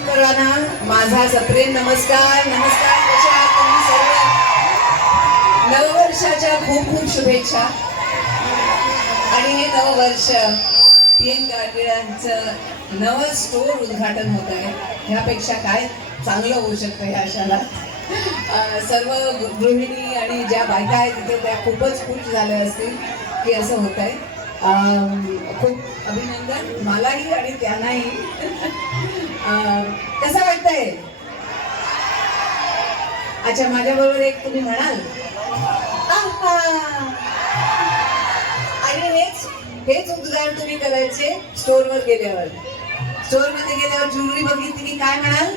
पुणेकरांना माझा सप्रेम नमस्कार. नमस्कार, कसे आहात तुम्ही सर्व? नववर्षाच्या खूप खूप शुभेच्छा. आणि हे नववर्ष PN गाडगिळांचं नवं स्टोर उद्घाटन होत आहे. ह्यापेक्षा काय चांगलं होऊ शकतं ह्या क्षणाला. सर्व गृहिणी आणि ज्या बायका आहेत तिथे त्या खूपच खुश झाल्या असतील की असं होत आहे. खूप अभिनंदन मलाही आणि त्यांनाही. कसं वाटतंय? अच्छा, माझ्याबरोबर एक तुम्ही म्हणाल. आणि हेच उद्गार तुम्ही करायचे स्टोअरवर गेल्यावर. स्टोअरमध्ये गेल्यावर ज्वेलरी बघितली की काय म्हणाल?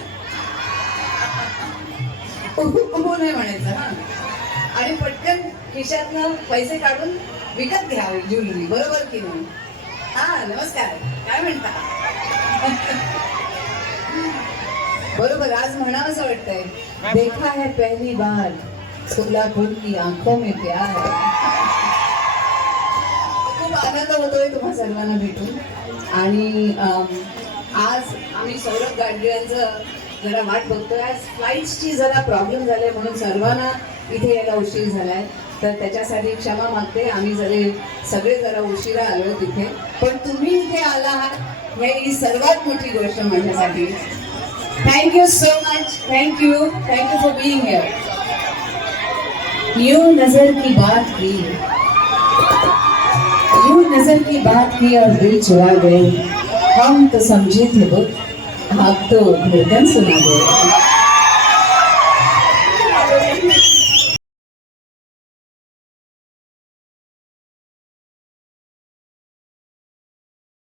नाही म्हणायचं. हा, आणि पटकन खिशातनं पैसे काढून विकत घ्यावे ज्वेलरी, बरोबर की नाही? हा, नमस्कार, काय म्हणता? बरोबर, आज म्हणावं असं वाटतंय, देखा है पहली बार सोलापूर की आंखों में प्यार. खूप आनंद होतोय तुम्हा सर्वांना भेटून. आणि आज आम्ही सौरभ गाडगिळांचं जरा वाट बघतोय. आज फ्लाईट्सची जरा प्रॉब्लेम झाले म्हणून सर्वांना इथे यायला उशीर झालाय, तर त्याच्यासाठी क्षमा मागते. आम्ही सगळे जरा उशिरा आलो तिथे, पण तुम्ही इथे आला आहात ही सर्वात मोठी गोष्ट माझ्यासाठी. Thank you so much. Thank you for being here. यूं नजर की बात की और दिल चुरा गए. हम तो समझे थे वो, आप तो धड़कन सुना गए.